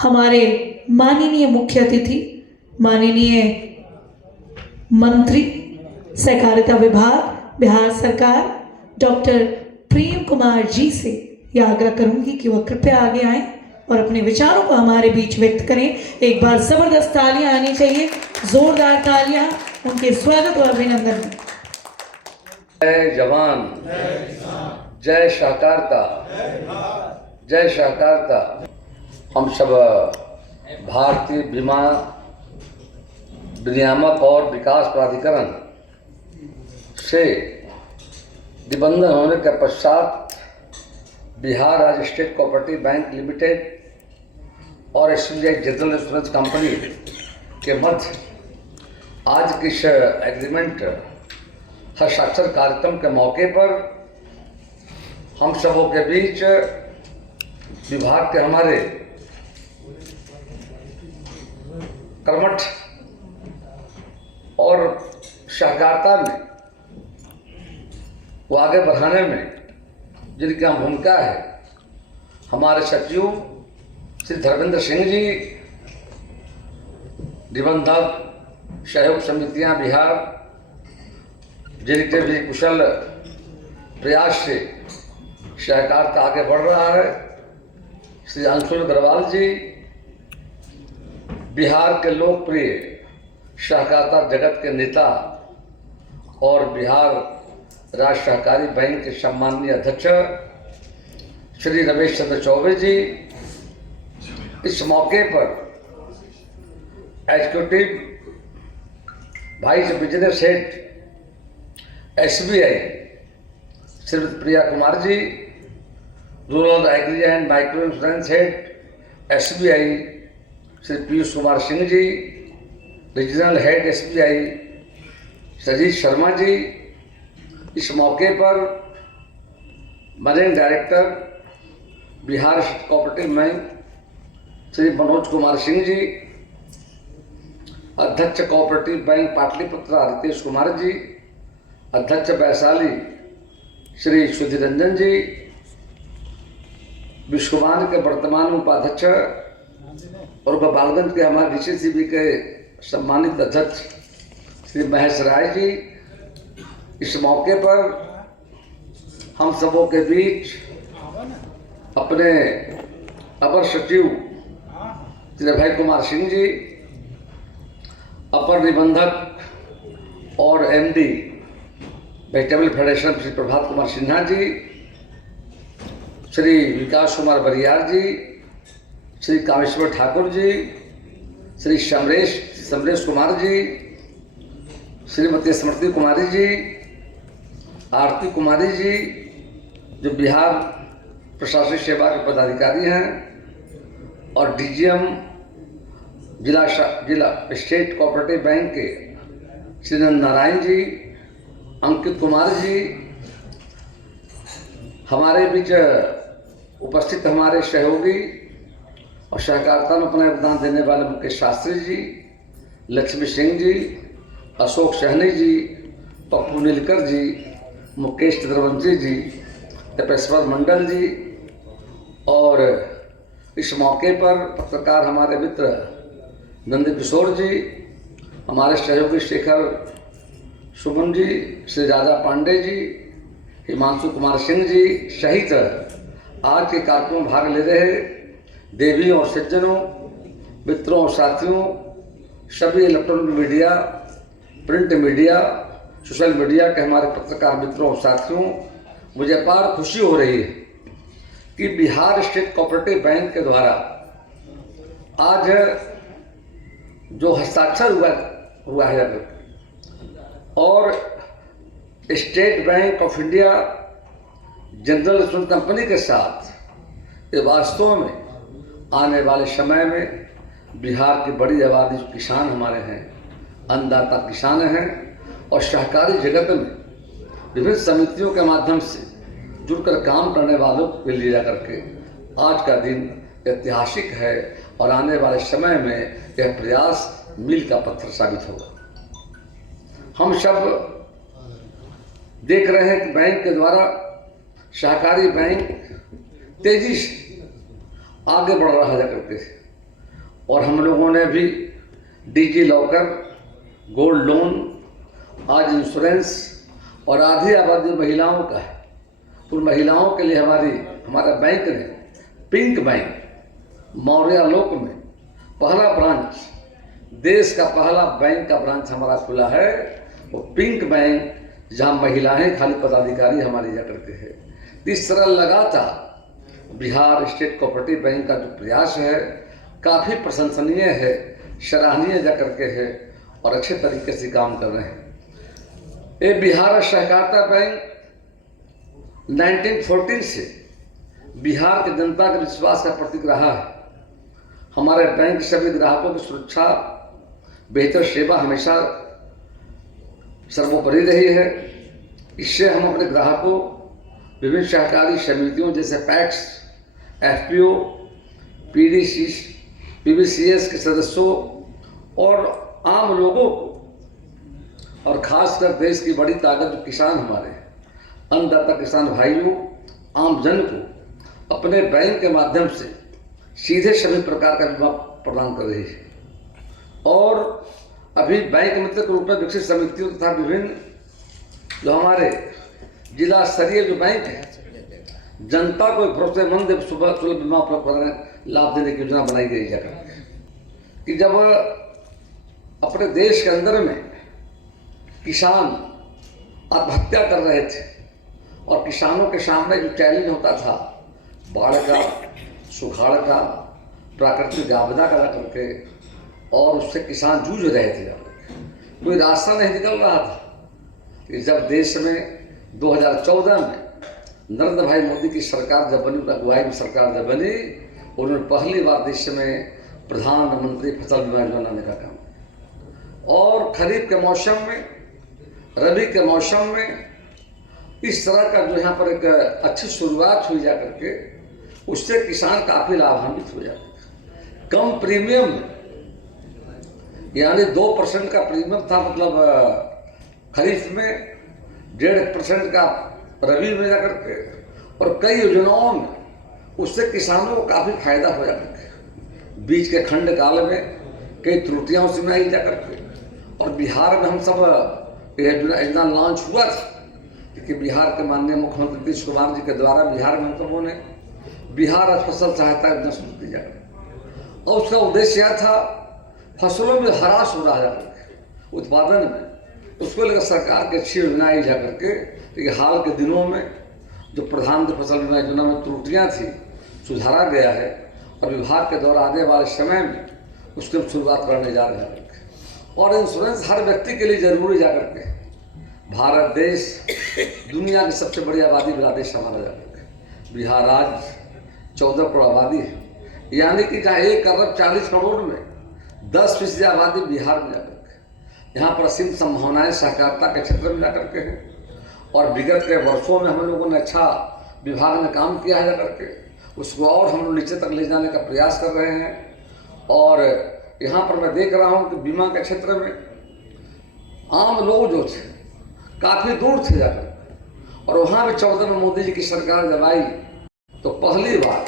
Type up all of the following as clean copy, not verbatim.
हमारे माननीय मुख्य अतिथि, माननीय मंत्री सहकारिता विभाग बिहार सरकार डॉक्टर प्रेम कुमार जी से यह आग्रह करूंगी कि वह कृपया आगे आएं और अपने विचारों को हमारे बीच व्यक्त करें। एक बार जबरदस्त तालियां आनी चाहिए, जोरदार तालियां उनके स्वागत और अभिनंदन में। जय जवान, जय सहकारिता, जय सहकारिता। हम सब भारतीय बीमा विनियामक और विकास प्राधिकरण से निबंधन होने के पश्चात बिहार राज्य स्टेट कोऑपरेटिव बैंक लिमिटेड और SBI जनरल इंश्योरेंस कंपनी के मध्य आज के इस एग्रीमेंट हस्ताक्षर कार्यक्रम के मौके पर हम सबों के बीच विभाग के हमारे कर्मठ और सहकारिता में वो आगे बढ़ाने में जिनकी भूमिका है, हमारे सचिव श्री धर्मेंद्र सिंह जी, निबंधक सहयोग समितियां बिहार जिनके भी कुशल प्रयास से सहकारिता आगे बढ़ रहा है, श्री अंशुल अग्रवाल जी, बिहार के लोकप्रिय सहकारिता जगत के नेता और बिहार राज्य सहकारी बैंक के सम्माननीय अध्यक्ष श्री रमेश चंद्र चौबे जी, इस मौके पर executive vice business head SBI Shrimati Priya Kumar ji, rural agri and micro insurance head SBI Shri Piyush Kumar Singh ji, regional head SBI Sajit Sharma ji, इस मौके पर managing director Bihar cooperative bank Shri Manoj Kumar Singh ji, अध्यक्ष कोऑपरेटिव बैंक पाटलिपुत्र रितेश कुमार जी, अध्यक्ष वैशाली श्री सुधीर रंजन जी, विश्वमान के वर्तमान उपाध्यक्ष और गोपालगंज के हमारे DCCB के सम्मानित अध्यक्ष श्री महेश राय जी, इस मौके पर हम सबों के बीच अपने अपर सचिव श्री अभय कुमार सिंह जी, अपर निबंधक और MD vegetable federation Shri Prabhat Kumar Sinha ji, Shri विकास कुमार बरियार जी, श्री कामेश्वर ठाकुर जी, श्री समरेश कुमार जी, श्रीमती स्मृति कुमारी जी, आरती कुमारी जी जो बिहार प्रशासनिक सेवा के पदाधिकारी हैं, और DGM जिला स्टेट कोऑपरेटिव बैंक के श्री नारायण जी, अंकित कुमार जी, हमारे बीच उपस्थित हमारे सहयोगी और सहकारिता में अपना योगदान देने वाले मुकेश शास्त्री जी, लक्ष्मी सिंह जी, अशोक सहनी जी, पप्पू नीलकर जी, मुकेश चंद्रवंशी जी, तपेश्वर मंडल जी, और इस मौके पर पत्रकार हमारे मित्र नंद किशोर जी, हमारे सहयोगी शेखर सुमन जी, श्री राजा पांडे जी, हिमांशु कुमार सिंह जी सहित आज के कार्यक्रम में भाग ले रहे देवी और सज्जनों, मित्रों और साथियों, सभी electronic media, print media, social media के हमारे पत्रकार मित्रों और साथियों, मुझे अपार खुशी हो रही है कि बिहार स्टेट कोऑपरेटिव बैंक के द्वारा आज जो हस्ताक्षर हुआ है और state bank of India general insurance company के साथ ये वास्तव में आने वाले समय में बिहार की बड़ी आबादी जो किसान हमारे हैं, अन्नदाता किसान हैं, और सहकारी जगत में विभिन्न समितियों के माध्यम से जुड़कर काम करने वालों के लिए जाकर के आज का दिन ऐतिहासिक है, और आने वाले समय में यह प्रयास मील का पत्थर साबित होगा। हम सब देख रहे हैं कि बैंक के द्वारा सहकारी बैंक तेजी से आगे बढ़ रहा है करके और हम लोगों ने भी डिजी लॉकर, गोल्ड लोन, आज इंश्योरेंस और आधी आबादी महिलाओं का है। उन महिलाओं के लिए हमारा बैंक ने पिंक बैंक मौर्या लोक में पहला ब्रांच, देश का पहला बैंक का ब्रांच हमारा खुला है। वो पिंक बैंक जहाँ महिलाएं खाली पदाधिकारी हमारी जा करके है। इस तरह लगातार बिहार स्टेट कोऑपरेटिव बैंक का जो प्रयास है काफ़ी प्रशंसनीय है, सराहनीय जा करके है और अच्छे तरीके से काम कर रहे हैं। ये बिहार सहकारिता बैंक 1914 से बिहार की जनता के विश्वास का प्रतीक रहा है। हमारे बैंक सभी ग्राहकों की सुरक्षा, बेहतर सेवा हमेशा सर्वोपरि रही है। इससे हम अपने ग्राहकों विभिन्न सहकारी समितियों जैसे पैक्स, एफपीओ, पीबीसीएस के सदस्यों और आम लोगों को, और खासकर देश की बड़ी ताकत जो किसान हमारे अन्नदाता किसान भाइयों, आम जन को अपने बैंक के माध्यम से सीधे सभी प्रकार का बीमा प्रदान कर रही है। और अभी बैंक मित्र के रूप में विकसित समितियों तथा विभिन्न जो हमारे जिला स्तरीय जो बैंक है, जनता को भरोसेमंद सुलभ बीमा उपलब्ध कराने लाभ देने की योजना बनाई गई है कि जब अपने देश के अंदर में किसान आत्महत्या कर रहे थे और किसानों के सामने जो चैलेंज होता था बाढ़ का, सुखाड़ का, प्राकृतिक आपदा का करके, और उससे किसान जूझ रहे थे, कोई रास्ता नहीं निकल रहा था। कि जब देश में 2014 में नरेंद्र भाई मोदी की सरकार जब बनी, उनकी अगुवाई में सरकार जब बनी, उन्होंने पहली बार देश में प्रधानमंत्री फसल बीमा योजना लाने का काम। और खरीफ के मौसम में, रबी के मौसम में इस तरह का जो यहाँ पर एक अच्छी शुरुआत हुई जा करके, उससे किसान काफ़ी लाभान्वित हो जाते। कम प्रीमियम यानी 2% का प्रीमियम था, मतलब खरीफ में 1.5% का रबी में जाकर के, और कई योजनाओं में उससे किसानों को काफ़ी फायदा हो जाता है। बीच के खंड काल में कई त्रुटियां उसमें आई जाकर के, और बिहार में हम सब योजना लॉन्च हुआ था कि बिहार के माननीय मुख्यमंत्री नीतीश कुमार जी के द्वारा बिहार में हम सबों ने बिहार फसल सहायता योजना शुरू की जाकर, और उसका उद्देश्य यह था फसलों में ह्रास हो रहा है उत्पादन में, उसको लेकर सरकार की अच्छी योजनाएं जा करके। लेकिन हाल के दिनों में जो प्रधानमंत्री फसल बीमा योजना में त्रुटियां थी सुधारा गया है, और विभाग के द्वारा आने वाले समय में उसकी हम शुरुआत करने जा रहे हैं। और इंश्योरेंस हर व्यक्ति के लिए जरूरी जा करके, भारत देश दुनिया की सबसे बड़ी आबादी वाला देश हमारा जा करके, बिहार आज 14 करोड़ आबादी है, यानी कि जहाँ 1 अरब 40 करोड़ में 10% आबादी बिहार में जाकर के। यहाँ पर असीम संभावनाएं सहकारिता के क्षेत्र में जाकर के हैं, और विगत के वर्षों में हम लोगों ने अच्छा विभाग ने काम किया है जाकर के, उसको और हम लोग नीचे तक ले जाने का प्रयास कर रहे हैं। और यहाँ पर मैं देख रहा हूँ कि बीमा के क्षेत्र में आम लोग जो थे काफ़ी दूर थे जाकर, और वहाँ भी 14 में मोदी जी की सरकार जब आई तो पहली बार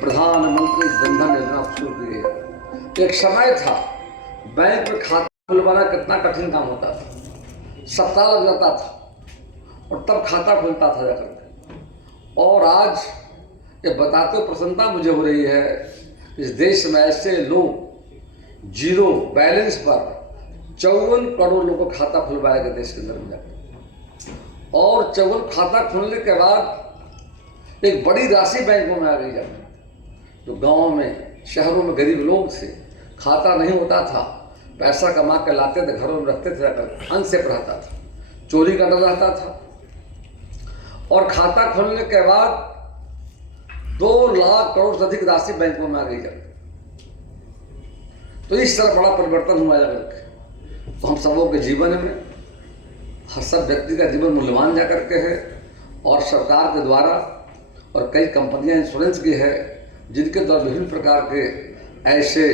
प्रधानमंत्री जनधन योजना शुरू की गई। एक समय था बैंक में खाता खुलवाना कितना कठिन काम होता था, सप्ताह लग जाता था, और तब खाता खुलता था जाकर। और आज ये बताते हुए प्रसन्नता मुझे हो रही है, इस देश में ऐसे लोग जीरो बैलेंस पर 54 करोड़ लोगों को खाता खुलवाया गया देश के अंदर में जाकर। और 54 खाता खुलने के बाद एक बड़ी राशि बैंकों में आ गई जाकर। जो गाँव में, शहरों में गरीब लोग थे, खाता नहीं होता था, पैसा कमा कर लाते थे, घरों में रखते थे, जाकर अनसेफ रहता था, चोरी का डर रहता था। और खाता खोलने के बाद 2 लाख करोड़ से अधिक राशि बैंकों में आ गई जाकर। तो इस तरह बड़ा परिवर्तन हुआ जाकर। तो हम सबों के जीवन में हर सब व्यक्ति का जीवन मूल्यवान जा करके है, और सरकार के द्वारा और कई कंपनियां इंश्योरेंस की है जिनके द्वारा विभिन्न प्रकार के ऐसे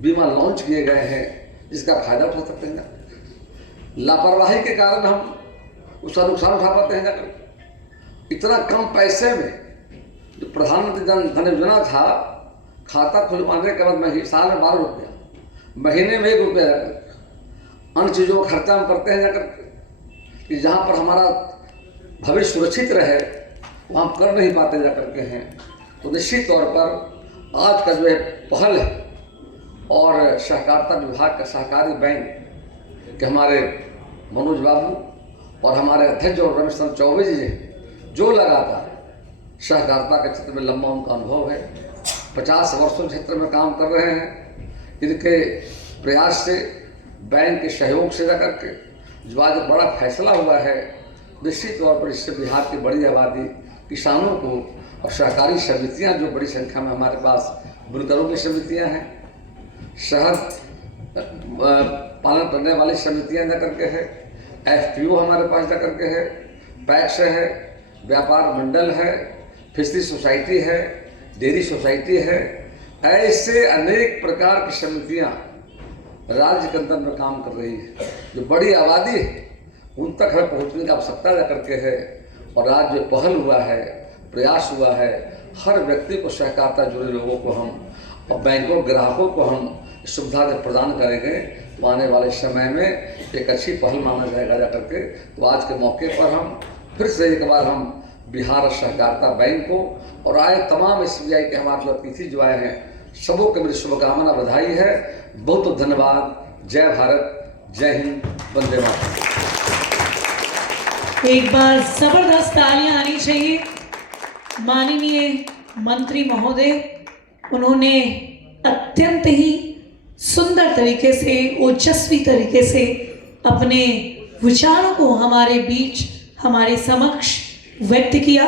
बीमा लॉन्च किए गए हैं जिसका फायदा उठा सकते हैं। लापरवाही के कारण हम उसका नुकसान उठा पाते हैं जाकर। इतना कम पैसे में जो प्रधानमंत्री जन धन योजना था, खाता खुलवाने के बाद साल में 12 रुपया, महीने में 1 रुपया जाकर अन्य चीज़ों का खर्चा हम करते हैं जाकर कि जहाँ पर हमारा भविष्य सुरक्षित रहे वो हम कर नहीं पाते जाकर के हैं। तो निश्चित तौर पर आज का जो है पहल है और सहकारिता विभाग का सहकारी बैंक के हमारे मनोज बाबू और हमारे अध्यक्ष और रमेश चंद्र चौबे जी जो लगातार सहकारिता के क्षेत्र में लंबा उनका अनुभव है, 50 वर्षों क्षेत्र में काम कर रहे हैं। इनके प्रयास से, बैंक के सहयोग से जाकर के जो आज बड़ा फैसला हुआ है, निश्चित तौर पर इससे बिहार की बड़ी आबादी किसानों को और सहकारी समितियां जो बड़ी संख्या में हमारे पास बुनकरों की समितियां हैं, शहद पालन करने वाली समितियां जाकर के है, FPO हमारे पास जाकर के है, पैक्स है, व्यापार मंडल है, फिशरी सोसाइटी है, डेयरी सोसाइटी है, ऐसे अनेक प्रकार की समितियां राज्य के अंदर में काम कर रही है। जो बड़ी आबादी है उन तक है पहुंचने की आवश्यकता जाकर के है। और आज जो पहल हुआ है, प्रयास हुआ है, हर व्यक्ति को सहकारिता जुड़े लोगों को हम और बैंकों ग्राहकों को हम सुविधा प्रदान करेंगे तो आने वाले समय में एक अच्छी पहल माना जाएगा जाकर के। तो आज के मौके पर हम फिर से एक बार हम बिहार सहकारिता बैंक को और आए तमाम SBI के हमारे जो अतिथि जो आए हैं सबों को मेरी शुभकामना, बधाई है। बहुत बहुत धन्यवाद। जय भारत, जय हिंद, वंदे मातरम। एक बार जबरदस्त तालियां आनी चाहिए माननीय मंत्री महोदय। उन्होंने अत्यंत ही सुंदर तरीके से, ओजस्वी तरीके से अपने विचारों को हमारे बीच, हमारे समक्ष व्यक्त किया।